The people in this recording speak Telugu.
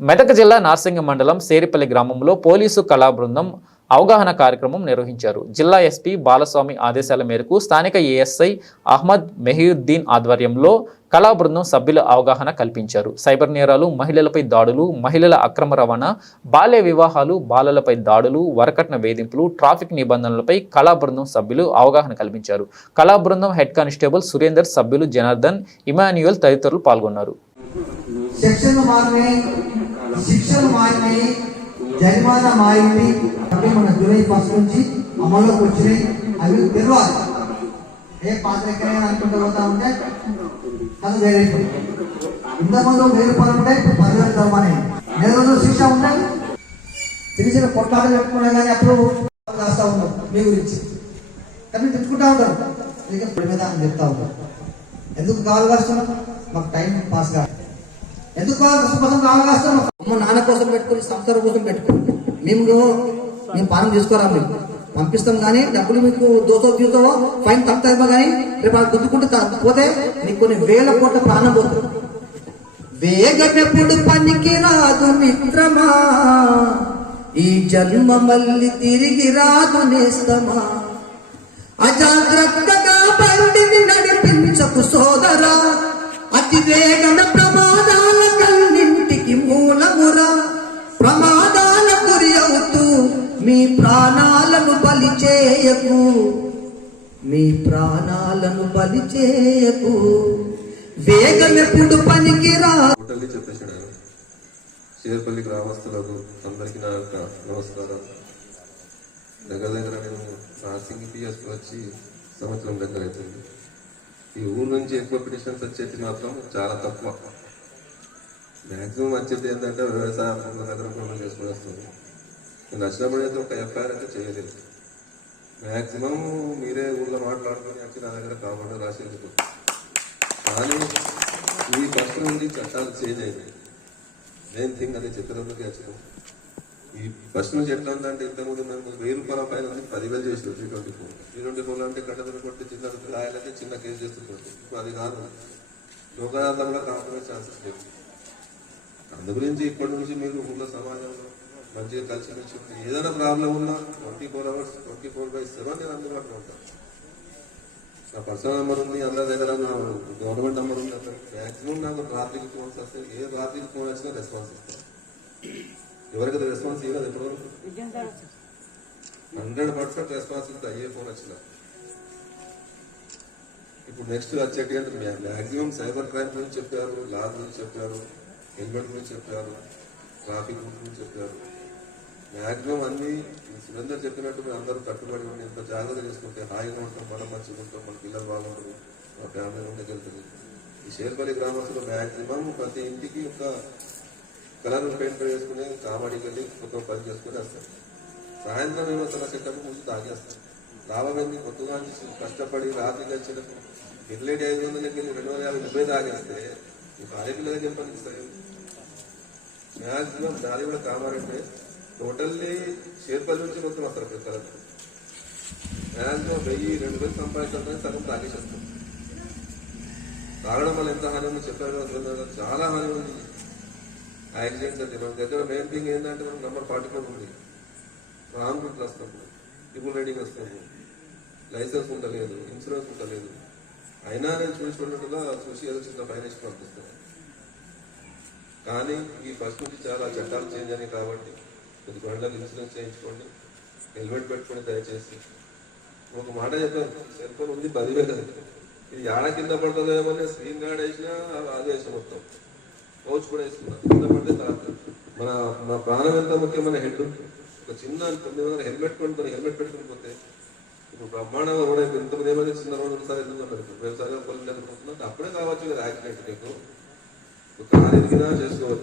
మెదక్ జిల్లా నార్సింగి మండలం సేరిపల్లి గ్రామంలో పోలీసు కళా బృందం అవగాహన కార్యక్రమం నిర్వహించారు. జిల్లా ఎస్పీ బాలస్వామి ఆదేశాల మేరకు స్థానిక ఏఎస్ఐ అహ్మద్ మెహీయుద్దీన్ ఆధ్వర్యంలో కళా బృందం సభ్యుల అవగాహన కల్పించారు. సైబర్ నేరాలు, మహిళలపై దాడులు, మహిళల అక్రమ రవాణా, బాల్య వివాహాలు, బాలలపై దాడులు, వరకట్న వేధింపులు, ట్రాఫిక్ నిబంధనలపై కళా బృందం సభ్యులు అవగాహన కల్పించారు. కళా బృందం హెడ్ కానిస్టేబుల్ సురేందర్, సభ్యులు జనార్దన్, ఇమాన్యుయల్ తదితరులు పాల్గొన్నారు. శిక్షలు మారినాయి, జరిమానా మారింది. అంటే మన జూలై 1 నుంచి అమల్లోకి వచ్చినాయి. అవి తెలవాలి. ఏ పాత్ర ఎక్కడైనా అనుకుంటూ పోతా ఉంటే అది వేరే. ఇంతకుముందు 1000 రూపాయలు ఉంటాయి, 10,000 జరిమానా. 10 రోజులు శిక్ష ఉంటాయి. తెలిసిన కొట్లాట పెట్టుకున్నా కానీ అప్పుడు రాస్తా ఉన్నాం మీ గురించి, కానీ తెచ్చుకుంటా ఉంటారు. ఇక మీద అని చెప్తా ఉంటారు. ఎందుకు కాలు కాస్తున్నాం? మాకు టైం పాస్ కాదు. ఎందుకు కోసం కాలు కాస్తున్నాం? అమ్మ నాన్న కోసం పెట్టుకుని, సంసారం కోసం పెట్టుకుని మేము పానం చేసుకోరా, మీకు పంపిస్తాం. కానీ డబ్బులు మీకు దోతో ఫైన్ తప్పుతామో కానీ రేపు వాళ్ళు గుద్దుకుంటే పోతే నీకు కొన్ని వేల కోట్ల ప్రాణం పోతుంది. వేగమెప్పుడు పనికి రాదు మిత్రమా, ఈ జన్మ మళ్ళీ తిరిగి రాదు నేస్తమా. అజాగ్రత్తగా బండిని నడిపించకు సోదరా, అతి వేగన ప్రమాదాల కన్నింటికి మూలమురా. ప్రమాదాల గురి అవుతూ మీ ప్రాణాలను బలి చేయకు, మీ ప్రాణాలను బలి చేయకు. వేగం ఎప్పుడు పనికిరా. చెప్పేసాడు. చేర్పల్లి గ్రామస్తులకు అందరికీ నా యొక్క నమస్కారం. దగ్గర నేను నార్సింగి పిఎస్కి వచ్చి సంవత్సరం దగ్గర అవుతుంది. ఈ ఊరు నుంచి ఎక్కువ పిటిషన్స్ వచ్చేది మాత్రం చాలా తక్కువ. మ్యాక్సిమం వచ్చేది ఏంటంటే వ్యవసాయ దగ్గర పనులు చేసుకుని వస్తుంది. నేను వచ్చినప్పుడు అయితే ఒక ఎఫ్ఐఆర్ అయితే చేయలేదు. మ్యాక్సిమం మీరే ఊళ్ళో మాట్లాడుకొని వచ్చి నా దగ్గర కాకుండా రాసేందుకు. కానీ ఈ ఫస్ట్ నుండి చట్టాలు చేంజ్ అయినాయి. మెయిన్ థింగ్ అదే చెప్పినందుకు వచ్చినాం. ఈ ఫస్ట్ నుంచి ఎట్లా ఉందంటే ఇంతకుముందు మేము 1000 రూపాయల పైన 10,000 చేసి 324 అంటే గడ్డలు కొట్టి చిన్న రాయాలంటే చిన్న కేసు చేస్తుంటుంది. ఇప్పుడు అది కాదు. లోకాదాతంలో కాంప్రమైజ్ ఛాన్సెస్ లేవు. అందు గురించి ఇప్పటి నుంచి మీరు ఊళ్ళో సమాజంలో మంచిగా కలిసి నుంచి ఏదైనా ప్రాబ్లం ఉన్నా 24 hours 24/7 నేను అందుబాటులో ఉంటాను. నా పర్సనల్ నెంబర్ ఉంది, అందరి దగ్గర నా గవర్నమెంట్ నెంబర్ ఉంది. అసలు మ్యాక్సిమం నాకు రాత్రికి ఫోన్స్ వస్తాయి. ఏ రాత్రికి ఫోన్ వచ్చినా రెస్పాన్స్ ఇస్తాను. ఎవరికైతే రెస్పాన్స్ ఇవ్వదు ఎప్పటివరకు 100% రెస్పాన్స్ ఇస్తా ఏ ఫోన్ వచ్చినా. ఇప్పుడు నెక్స్ట్ వచ్చేటి అంటే మ్యాక్సిమం సైబర్ క్రైమ్ గురించి చెప్పారు, లా గురించి చెప్పారు, హెల్మెట్ గురించి చెప్పారు, ట్రాఫిక్ గురించి చెప్పారు. మ్యాక్సిమం అన్ని సురేందర్ చెప్పినట్టు మీరు అందరూ కట్టుబడి ఉండి ఇంత జాగ్రత్త చేసుకుంటే హాయిగా ఉంటాం, మనం మంచిగా ఉంటాం, మన పిల్లలు బాగుంటారు, మా ఫ్యామిలీ ఉంటే వెళ్తుంది. ఈ షేర్పల్లి గ్రామస్తులు మ్యాక్సిమం ప్రతి ఇంటికి ఒక కలర్ పెయింట్ వేసుకుని కామెడీకి వెళ్ళి కొత్త పని చేసుకుని వస్తారు. సాయంత్రం ఏమో సెటప్ ముందు తాగేస్తారు. లాభం ఏంది? కొత్తగా కష్టపడి రాత్రికి వచ్చేటప్పుడు మిగిలేటి 500కి వెళ్ళి 250 తాగేస్తే ఈ భార్య పిల్లలకి ఏం పనిస్తాయి? మ్యాక్సిమం దాని కూడా కామారంటే టోటల్లీ షేర్పల్లి నుంచి మొత్తం వస్తారు కలర్. మ్యాక్సిమం 1000-2000 సంపాదించాలని సగం తాగేసేస్తాం. తాగడం వల్ల ఎంత హాని ఉందో చెప్పారు. చాలా హాని ఉంది. యాక్సిడెంట్స్ అంటే మన దగ్గర మెయిన్ థింగ్ ఏంటంటే మనం నెంబర్ 44 ఉంది. రాంగ్ రూట్ వస్తాము, ట్రిపుల్ రైడింగ్ వస్తాము, లైసెన్స్ ఉండలేదు, ఇన్సూరెన్స్ ఉండలేదు. అయినా నేను చూసినట్టుగా చూసి ఏదో చిన్న ఫైనాన్స్ పంపిస్తాను. కానీ ఈ ఫస్ట్ నుంచి చాలా చట్టాలు చేంజ్ అయినాయి కాబట్టి కొద్ది గంటలకు ఇన్సూరెన్స్ చేయించుకోండి, హెల్మెట్ పెట్టుకోండి దయచేసి. ఒక మాట చెప్పాను, సెల్ ఫోన్ ఉంది 10,000. ఇది ఆడ కింద పడుతుందో ఏమన్నా స్క్రీన్ గార్డ్ వేసినా అది వేసిన మొత్తం పౌచ్ కూడా వేసుకున్నా. కింద పడితే మన ప్రాణం ఎంత ముఖ్యమైన హెడ్. ఒక చిన్న 900 హెల్మెట్ కొనుక్కొని హెల్మెట్ పెట్టుకుని పోతే ఇప్పుడు బ్రహ్మాండంగా కూడా ఇంతమంది ఏమైనా చిన్న రోడ్డు సార్ ఎందుకు అన్నారు. వ్యవసాయం పొలం లేకపోతున్నా అప్పుడే కావచ్చు కదా యాక్సిడెంట్. నీకు కారు ఎదిగినా చేసుకోవచ్చు.